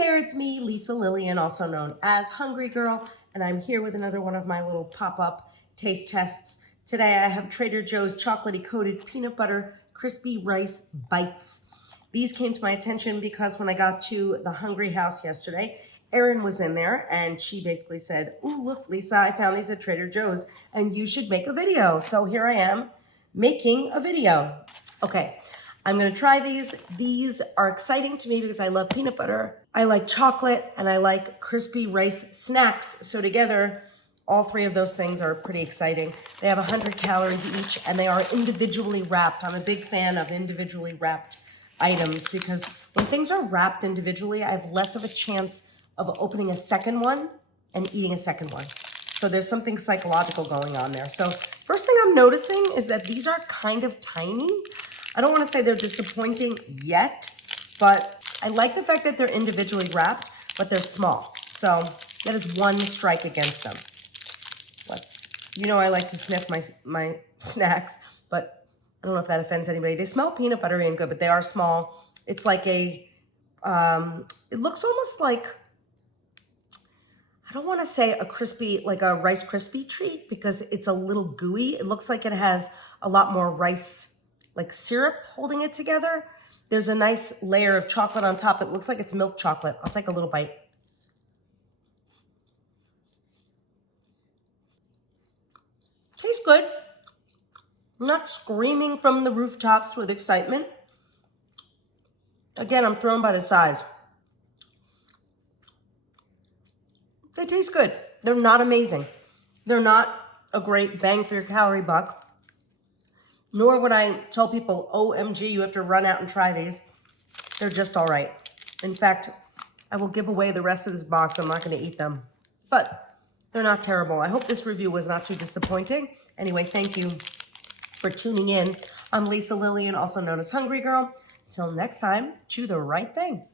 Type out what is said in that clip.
there, it's me, Lisa Lillian, also known as Hungry Girl, and I'm here with another one of my little pop-up taste tests. Today I have Trader Joe's chocolatey coated peanut butter crispy rice bites. These came to my attention because when I got to the Hungry House yesterday, Erin was in there and she basically said, "Ooh, look, Lisa, I found these at Trader Joe's and you should make a video." So here I am making a video. Okay. I'm gonna try these. These are exciting to me because I love peanut butter, I like chocolate, and I like crispy rice snacks. So together, all three of those things are pretty exciting. They have 100 calories each and they are individually wrapped. I'm a big fan of individually wrapped items because when things are wrapped individually, I have less of a chance of opening a second one and eating a second one. So there's something psychological going on there. So first thing I'm noticing is that these are kind of tiny. I don't want to say they're disappointing yet, but I like the fact that they're individually wrapped, but they're small. So that is one strike against them. I like to sniff my snacks, but I don't know if that offends anybody. They smell peanut buttery and good, but they are small. It's like it looks almost like, I don't want to say like a Rice Krispie treat because it's a little gooey. It looks like it has a lot more rice like syrup holding it together. There's a nice layer of chocolate on top. It looks like it's milk chocolate. I'll take a little bite. Tastes good. I'm not screaming from the rooftops with excitement. Again, I'm thrown by the size. They taste good. They're not amazing. They're not a great bang for your calorie buck. Nor would I tell people, OMG, you have to run out and try these. They're just all right. In fact, I will give away the rest of this box. I'm not going to eat them. But they're not terrible. I hope this review was not too disappointing. Anyway, thank you for tuning in. I'm Lisa Lillian, also known as Hungry Girl. Until next time, chew the right thing.